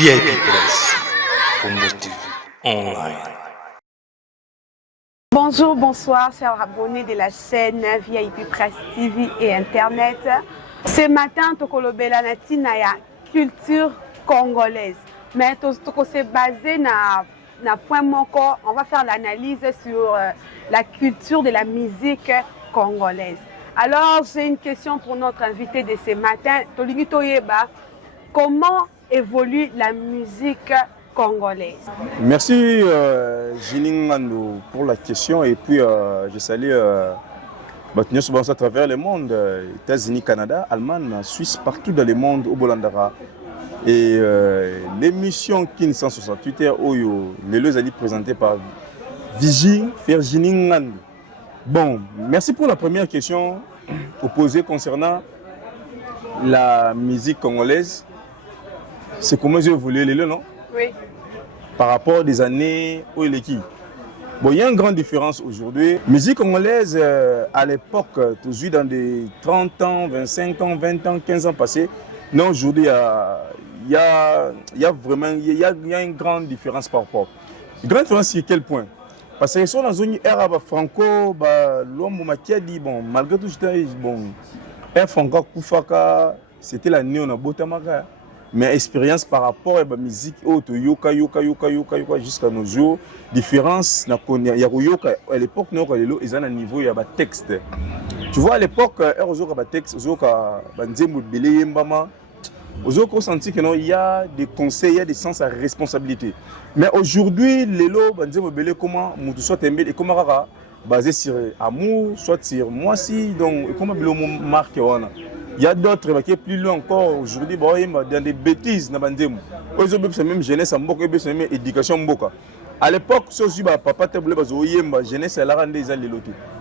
VIP Press, Congo TV Online. Bonjour, bonsoir, chers abonnés de la chaîne VIP Press TV et Internet. Ce matin, Tokolobela Natina ya culture congolaise. Mais Toko s'est basé na point moko. On va faire l'analyse sur la culture de la musique congolaise. Alors, j'ai une question pour notre invité de ce matin. Tolingi Toyeba, comment évolue la musique congolaise? Merci Jiningando pour la question et puis je salue à travers le monde, États-Unis, Canada, Allemagne, Suisse, partout dans le monde, au Bolandara. Et l'émission Kin 168 Oyo, les deux alliés présentés par Vigi Ferginingando. Bon, merci pour la première question posée concernant la musique congolaise. C'est comment j'ai évolué les non? Oui. Par rapport des années où il est qui. Bon, il y a une grande différence aujourd'hui. Musique congolaise, à l'époque, toujours dans des 30 ans, 25 ans, 20 ans, 15 ans passés. Non, aujourd'hui, il y a une grande différence par rapport. Une grande différence, c'est quel point? Parce que sont dans une ère franco, l'homme qui a dit, bon, malgré tout, bon, ère franco, Koufaka, c'était la néo-nabotamaka. Mais expérience par rapport à la musique yoka jusqu'à nos jours, différence à l'époque ils ont un niveau il y a texte. Tu vois à l'époque texte on senti que non il y a des conseils, il y a des sens à responsabilité. Mais aujourd'hui les lots comment soit et comment basé sur amour, soit sur moi si donc comment marque il y a d'autres qui sont plus loin encore aujourd'hui dans des bêtises. C'est même jeunesse, c'est même éducation. À l'époque, papa te jeunesse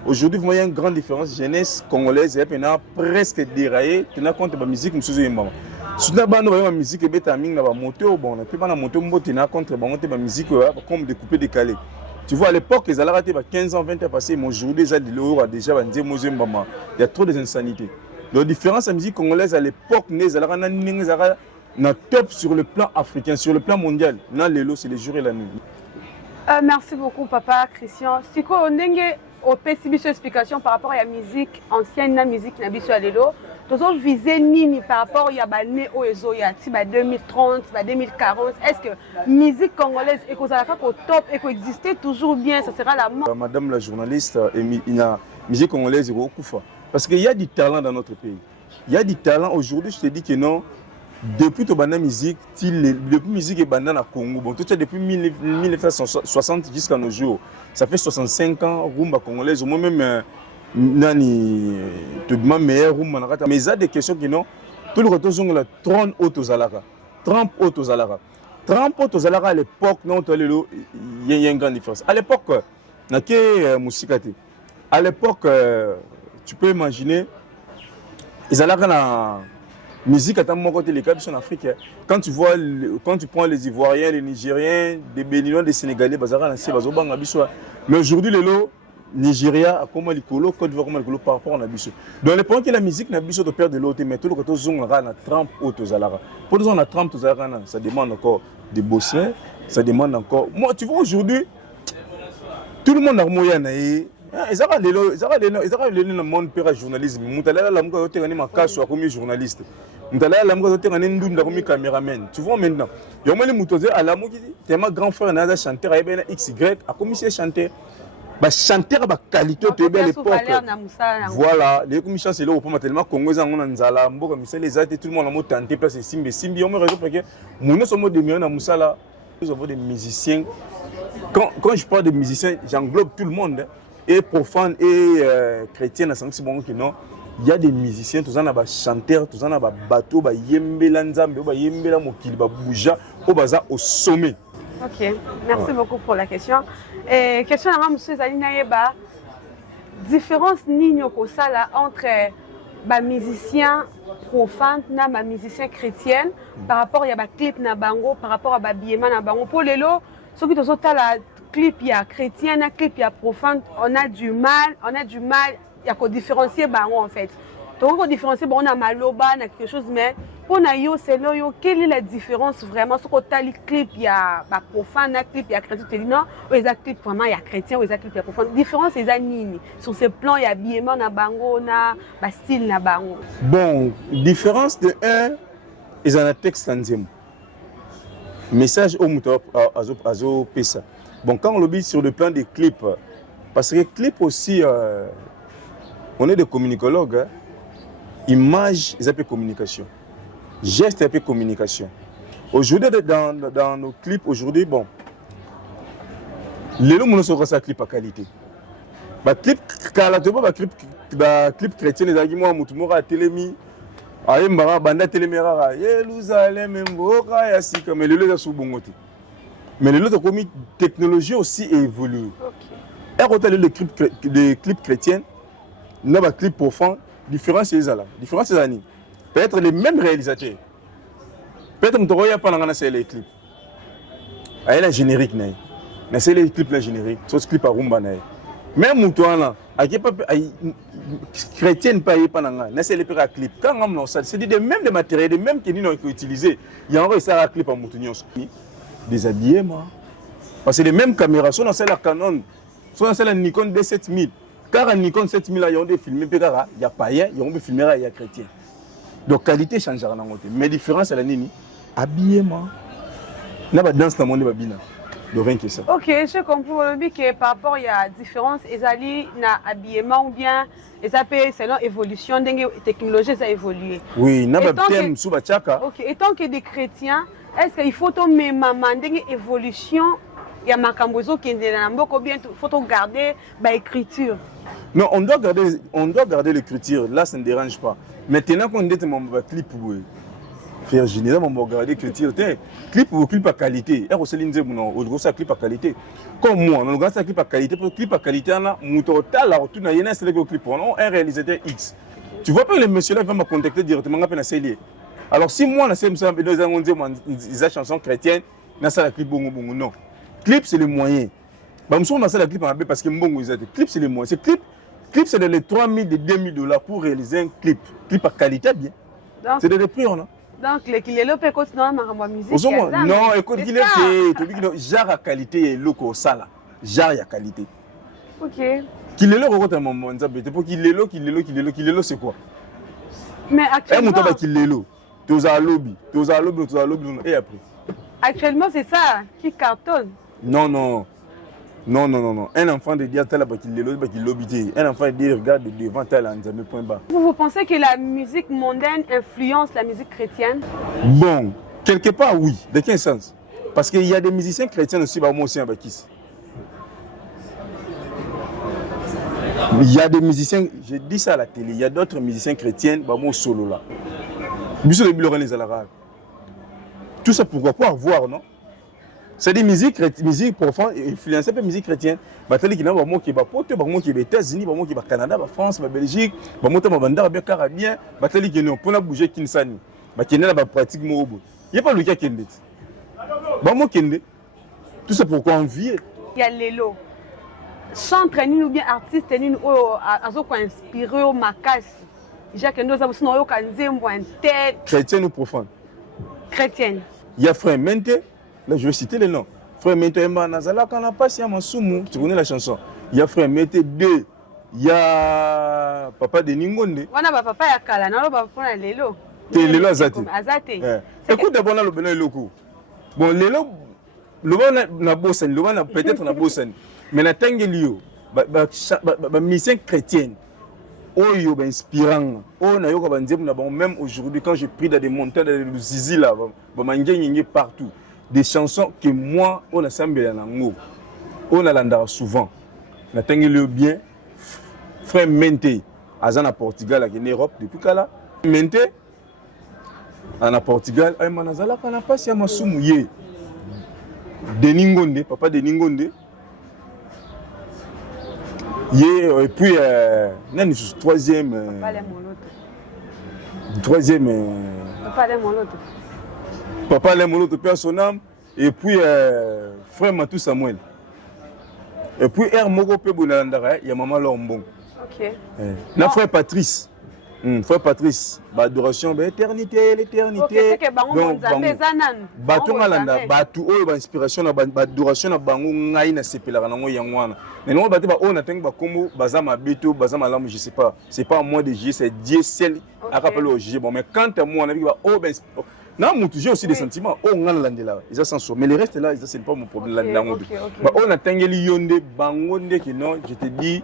aujourd'hui, il y a une grande différence. Jeunesse congolaise est presque déraillée. Tu as compte de la musique. Si tu as la musique, tu as moto, bon, tu as moto, tu as contre la musique comme découpé, décalé. Tu vois, à l'époque, ils allaient rater 15 ans, 20 ans passés, mais aujourd'hui, il y a trop d'insanités. La différence de la musique congolaise à l'époque, na top sur le plan africain, sur le plan mondial. C'est les jours et la nuit. Merci beaucoup, papa Christian. Si on a une explication par rapport à la musique ancienne, la musique nabiso à l'élo, nous avons visé nini par rapport à la 2030, 2040. Est-ce que la musique congolaise est au top et existait toujours bien? Ça sera la mort. Madame la journaliste, la musique congolaise est au Koufa. Parce qu'il y a du talent dans notre pays. Il y a du talent. Aujourd'hui, je te dis que non. Depuis que la musique, depuis musique est bandée au Congo, bon, depuis 1960 jusqu'à nos jours, ça fait 65 ans, rumba congolaise, moi-même, tout le meilleur rumba. Mais il y a des questions qui non. Tout le retour sur la trône autozalara. Trump autozalara. Trump autozalara à l'époque, non, il y a une grande différence. À l'époque, à l'époque, tu peux imaginer, ils allaient dans la musique à mon côté les cas en Afrique. Quand tu prends les Ivoiriens, les Nigériens, des Béninois, des Sénégalais, mais aujourd'hui les lots Nigeria, comment les colos, Côte d'Ivoire, comment les colos par rapport à Nabiso. Dans les points que la musique Nabiso de perdre de l'autre, mais tout le côté zone là, na trempe autozalara. Pour nous on a trempe autozalara, ça demande encore des bossins, ça demande encore. Moi tu vois aujourd'hui, tout le monde a moyen naïe. Ils ont le monde pour le journalisme. Ils ont le journaliste. Ils ont le caméraman. Tu vois maintenant. Il y a un grand frère, un chanteur, XY, a commencé à chanter. Les chanteurs de qualité à l'époque. Voilà, les commissions c'est là où tellement Congo tout le monde a tenté place Simbi Simbi on me raison parce que nous sommes des millions Moussala. Nous avons des musiciens. Quand je parle de musiciens, j'englobe tout le monde. Et profane et chrétien, il y a des musiciens, tous en a des chanteurs, tous en a des bateaux, des yembela nzambe, des yembela mokili, des bouja, au sommet. Ok, merci beaucoup pour la question. Et question à M. Zalinaïba, différence nino entre les musiciens profanes et les musiciens chrétiens par rapport à les clips na bango, par rapport à les billets na bango. Pour les lots, ceux qui sont la clip il y a chrétien, il y a clip il y a profane, on a du mal, il y a qu'on différencier bango en fait. Donc, on différencie, bon, on a maloba, on a quelque chose, mais pour yo, c'est là, quelle est la différence vraiment? Ce qu'on a les clips, il y a profane, il clip, il y a chrétien, non, ou les clips vraiment, il y a chrétien, ou les clips, il y a profane. Différence, c'est nini. Sur ce plan, il y a habillement, na bango, na style, na bango. Bon, différence de un, ils ont un texte en zémo. Message au moteur azo pesa. Bon, quand on le dit sur le plan des clips, parce que clips aussi, on est des communicologues, hein, image, ils appellent communication. Geste, ils appellent communication. Aujourd'hui, dans nos clips, aujourd'hui, bon, les gens sont un clip à qualité. Bah, clip, clip chrétien, les arguments, Moutoumora, Télémi, Aïmbara, Banda Téléméra, Jérusalem, Mboka, Yassika, mais les gens sont bons. Mais les autres technologie aussi évolue. Et quand on a des clips chrétiens, on a des clips profonds, différence c'est ça là. Différence c'est ça. Peut-être les mêmes réalisateurs. Peut-être que tu n'as pas les clips. Il y a les génériques. C'est les clips les génériques. C'est les clips à Rumba. Même toi là, chrétien pas c'est les clips. Quand on a ça, c'est des mêmes des matériels, des mêmes qui ont été utilisés. Il y a un clip à Moutounion. Déshabillé moi. Parce que les mêmes caméras sont dans la Canon, sont dans la Nikon D7000. Car à Nikon 7000 il y a des films, il y a païen, il y a des films, il y a chrétien. Donc qualité changera dans le monde. Mais différence c'est la nini, habillement. N'a pas danse dans le monde babina. De rien que ça. Ok, je comprends que par rapport il y a différence, ils allaient na habillement ou bien ils appellent selon évolution, des technologies ça évolué. Oui, n'a pas thème sous bachaka. Ok, et tant que des chrétiens, est-ce qu'il faut tomber maman une évolution? Il y a Makambozo qui est dans le bien, il faut garder l'écriture. Non, on doit garder l'écriture, là ça ne dérange pas. Maintenant qu'on dit mon clip pour faire général, on va garder l'écriture. Clip à qualité. Et aussi l'indice on ça clip à qualité. Comme moi, on regarde ça clip à qualité. Pour clip à qualité, on a mon total là, tout n'a rien c'est le clip. On a un réalisateur X. Tu vois pas les messieurs là vont me contacter directement à CLI. Alors si moi, ils ont chanson chrétienne, ils ont clip bongo bongo non. Clip c'est le moyen. Bah nous on a la clip en parce que bongo ils ont clip c'est le moyen. C'est clip c'est les 3000 de 2000 dollars pour réaliser un clip. Clip à qualité bien. C'est des prix on a. Donc les kilelo peut continuer à ma musique. Non, écoute qu'il est genre à qualité et loco sala. Genre à qualité. OK. Kilelo regarde un moment ça pour kilelo c'est quoi? Mais actuellement kilelo. Tu as lobby et après. Actuellement, c'est ça qui cartonne. Non. Un enfant de dire tel qu'il lobby. Un enfant de dire regarde devant tel en point bas. Vous pensez que la musique mondaine influence la musique chrétienne? Bon, quelque part oui. De quel sens? Parce qu'il y a des musiciens chrétiens aussi, moi aussi en Bakis. Il y a des musiciens, je dis ça à la télé, il y a d'autres musiciens chrétiens, moi solo là. Tout ça pourquoi voir, non? C'est des musiques profondes et influencées par la musique chrétienne. Il y a des qui sont aux États-Unis, qui sont au Canada, en France, en Belgique, qui sont au Carabien, qui sont pour bouger Kinsani, qui sont dans pratique. Il n'y a pas le cas qui est. Tout ça pourquoi on vit. Il y a Lelo. Chanteur ou bien artiste qui sont inspirés au Makas. Chrétien ou profane? Chrétienne. Il y a Frère Mente, là je vais citer les noms. Frère Mente Emma Nazala, quand on a passé à Masumu, tu connais la chanson. Il y a Frère Mente 2, il y a Papa de Ningonde. On a papa ya kala, non papa Lelo. Lelo Azate. Écoute d'abord là le Beno Loko. Bon Lelo, le Beno na bossen, le Beno peut-être na bossen, mais na Tangelio, mission chrétienne. Oyo inspirant. Même aujourd'hui, quand je prie dans des montagnes, dans des zizi là, partout, des chansons que moi, on a semblé on a l'andara souvent. On a tendu bien. Frère Mente, à Portugal, en Europe, depuis là. Mente, en Portugal, on a passé à Massoumouye. Deningonde, papa de Ningonde. Et puis, troisième. Papa Lemoloto, Père son âme. Et puis, frère Matou Samuel. Et puis, R. Mogo Pebolandara, il y a maman Lombon. Ok. La frère Patrice. Frère Patrice, adoration, l'éternité, l'éternité. Ok, c'est que bango nzambe zanan. Batonga landa, batu oyo ba inspiration na adoration na bango ngai na sepela nango yangwana. Mais non baté ba on attend ba kombo bazama beto, bazama lamu, je sais pas. C'est pas à moi de juger, c'est Dieu seul à rappeler au juger. Bon mais quand à moi on a vu ba oh ben non, moi j'ai aussi des sentiments. Oh on a là, ils sont sans mais le reste là, c'est pas mon problème là ngo. Ba on attend li yonde bango ndeki non, je te dis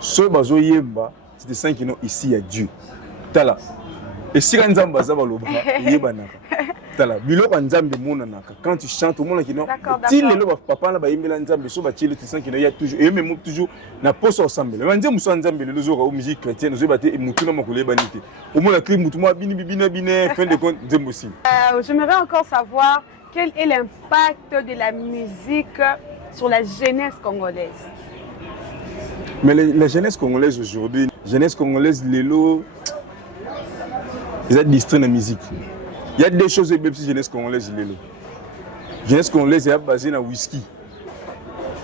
ce bazo yemba, c'est des saints qui non ici à Dieu. Tala. Et si quand Nzamba za baloba, yebanaka. Tala. Biloko Nzambe monanaka. Quand tu chantes au monde qui non. Ti lelo papa na ba yembela Nzambe so ba tiele tu sens qu'il y a toujours et même toujours na poso ensemble. Le manze muso Nzambe le zo ka musique chrétienne zo ba te mutu na makole banité. Au monde la clé mutu mo bini fin de compte Nzambe aussi. J'aimerais encore savoir quel est l'impact de la musique sur la jeunesse congolaise. Mais la jeunesse congolaise aujourd'hui, jeunesse congolaise lelo ils sont distraits dans la musique. Il y a des choses que la jeunesse congolaise lelo. Jeunesse congolaise est basée sur le whisky.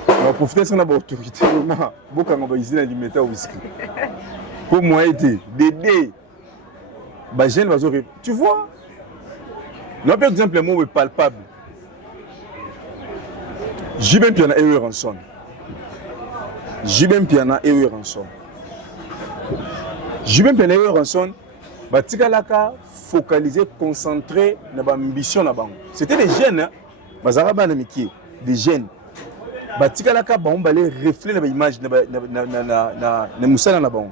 On va profiter de l'autorité. Beaucoup de gens ici dans le whisky. Comme moi, Dédé, tu vois, non, par exemple, le mot est palpable. J'ai même piano et rançon. J'ai même piano et rançon. J'ai même piano et rançon. Batikalaka focalisé, concentré dans l'ambition. C'était des jeunes, des jeunes. Batikalaka balé reflet dans l'image de Moussala Nabang.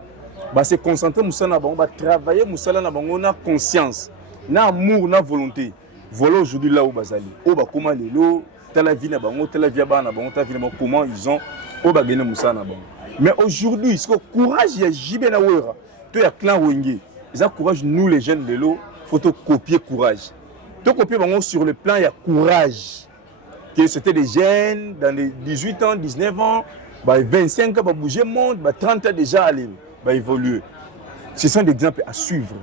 Se concentrer Moussala Nabang, travailler Moussala Nabang, on a conscience, on a amour, on a volonté. Voilà aujourd'hui là où Bazali. Où comment les lots, telle la vie Nabang, telle la vie Nabang, telle la vie comment ils ont, où Bagene Moussala Nabang. Mais aujourd'hui, ce courage, il y a Jibé Nawera, il y a clan Wenge. Ils ont courage, nous les jeunes de l'eau, il faut copier courage. Tu copier sur le plan, il y a courage. C'était des jeunes, dans les 18 ans, 19 ans, 25 ans, bouger le monde, 30 ans déjà, aller évoluer. Ce sont des exemples à suivre.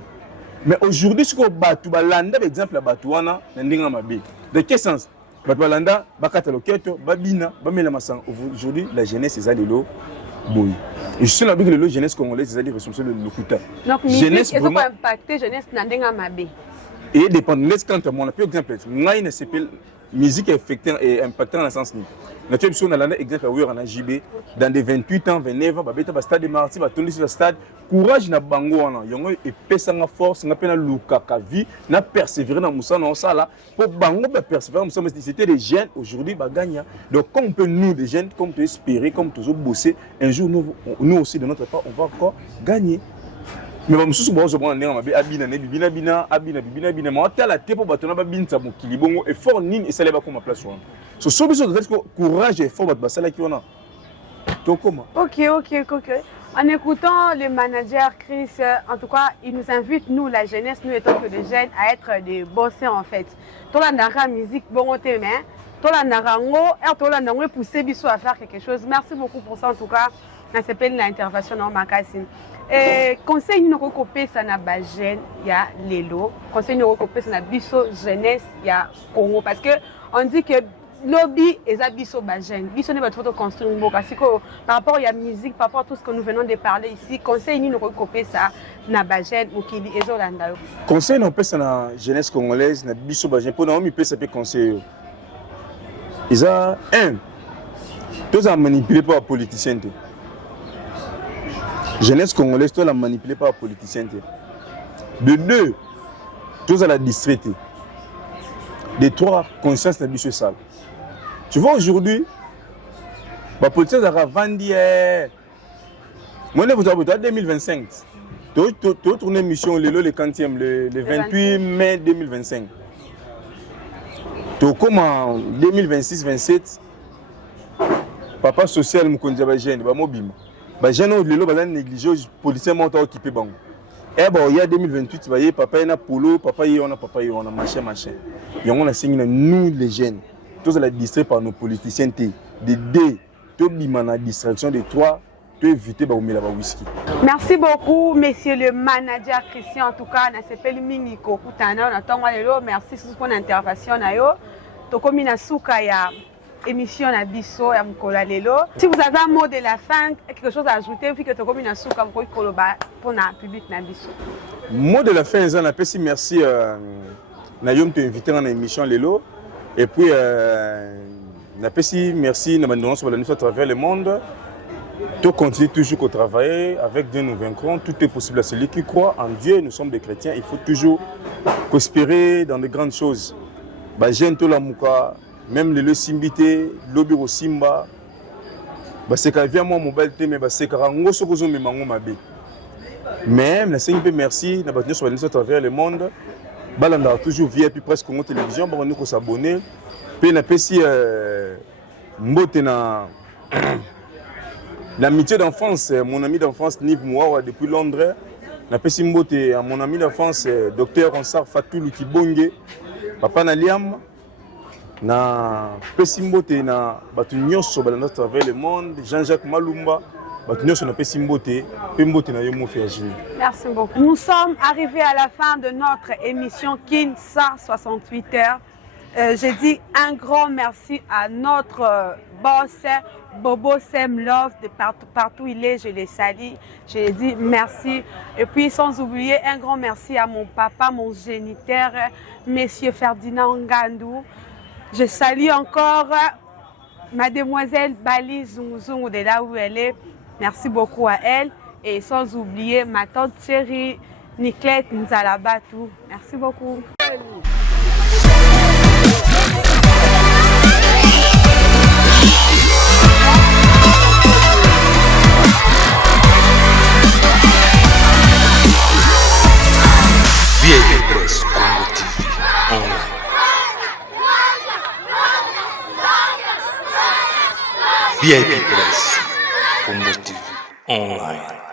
Mais aujourd'hui, ce qu'on bat, tu vas l'anda, l'exemple à Batouana, de quel sens? Batoualanda, Bakataloketo, Babina, Bamela Massan. Aujourd'hui, la jeunesse, c'est ça, les lots. Boy. Et je suis là avec la jeunesse congolaise, c'est-à-dire responsable de l'Okuta. Donc, musique, ils ont impacté la jeunesse Nandenga Mabé. Et dépend de l'escante, on a plus exemple. Ngaïne s'appelle musique et impactant dans le sens ni. Naturellement, si on a l'exemple où on a JB, dans des 28 ans, 29 ans, on va stade de Marty, on va tourner sur le stade. Courage na bango, on a une force, on a une lukaka vie, on a persévéré dans Moussa, dans ça là. Pour bango, persévérer dans Moussa, c'était des jeunes, aujourd'hui, on gagne. Donc, comme on peut nous, des jeunes, comme tu espérer, comme tu bosser, un jour, nous aussi, de notre part, on va encore gagner. Mais je suis sûr que je vais abina courage et effort Ok. En écoutant le manager Chris, en tout cas, il nous invite, nous, la jeunesse, nous étant que des jeunes, à être des bosseurs en fait. Tout la musique, bon, tout la pousser Bissou à faire quelque chose. Merci beaucoup pour ça, en tout cas. Ça s'appelle l'intervention dans Makassim. Conseil nous recopier ça na Bajen, il y a Lelo. Conseil nous recopier ça na Bisso jeunesse, il y a Congo parce que on dit que lobby et ça Bisso Bajen. Bisso ne va pas construire une parce que par rapport à la musique, par rapport à tout ce que nous venons de parler ici, conseil nous recopier ça na Bajen ou Kili et Zolanda. Conseil nous peut ça na jeunesse congolaise na Bisso Bajen pour nous peut ça peut conseil. Ils ont tous à manipuler par les politiciens. Jeunesse congolaise, tu la manipulée par les politiciens. De deux, tu la distraiter. De trois, conscience de ce sale. Tu vois aujourd'hui, les politiciens ont vendu. Moi, je vous dis, en 2025, tu as tourné mission le 40e, le 28 mai 2025. Tu as comme en 2026-27, papa social, je me dis, je mobile. Les gens ont négligé les policiers qui ont occupé. Il y a 2028, papa il y a polo, papa il y a machin. Et on a signé nous les jeunes. Tous la distraits par nos politiciens. De deux, tu as la distraction de trois, tu as évité de whisky. Merci beaucoup, monsieur le manager Christian. En tout cas, on s'appelle Miniko. Merci pour l'intervention. émission Nabiso et Mkola Lelo. Si vous avez un mot de la fin, quelque chose à ajouter, puis que tu as comme une soupe comme Koloba pour le public Nabiso. Mot de la fin, on a fait merci Nayom te invité dans l'émission Lelo. Et puis, on a fait merci Namandonon sur la à travers le monde. Tu continues toujours à travailler avec Dieu nous vaincrons. Tout est possible à celui qui croit en Dieu. Nous sommes des chrétiens. Il faut toujours espérer dans de grandes choses. J'aime tout la mouka, même le simbité, l'obi au simba. C'est quand vient moi mobile mais c'est quand on se cause mes mango mabe. Même la Seigneur merci na battu sur la à travers le monde. Balanda toujours VIP presque en télévision, on nous s'abonner. Puis na pesi mbote na l'amitié d'enfance, mon ami d'enfance Niv Mouawa depuis Londres. Na pesi mbote à mon ami d'enfance docteur Onsar Fatou Lukibonge. Papa Naliam na pesi mbote na batu nyonso balanda à travers le monde, Jean-Jacques Malumba. Merci beaucoup. Nous sommes arrivés à la fin de notre émission Kinsa 68 heures. Je dis un grand merci à notre boss Bobo Semlov de partout où il est, je les salue. Je lui dis merci. Et puis sans oublier un grand merci à mon papa, mon géniteur, Monsieur Ferdinand Ngandou. Je salue encore Mademoiselle Bali Zungzung de là où elle est. Merci beaucoup à elle et sans oublier ma tante chérie Nicolette Nzalabatou. Merci beaucoup. VIP Press Congo TV online. VIP Press Congo TV online.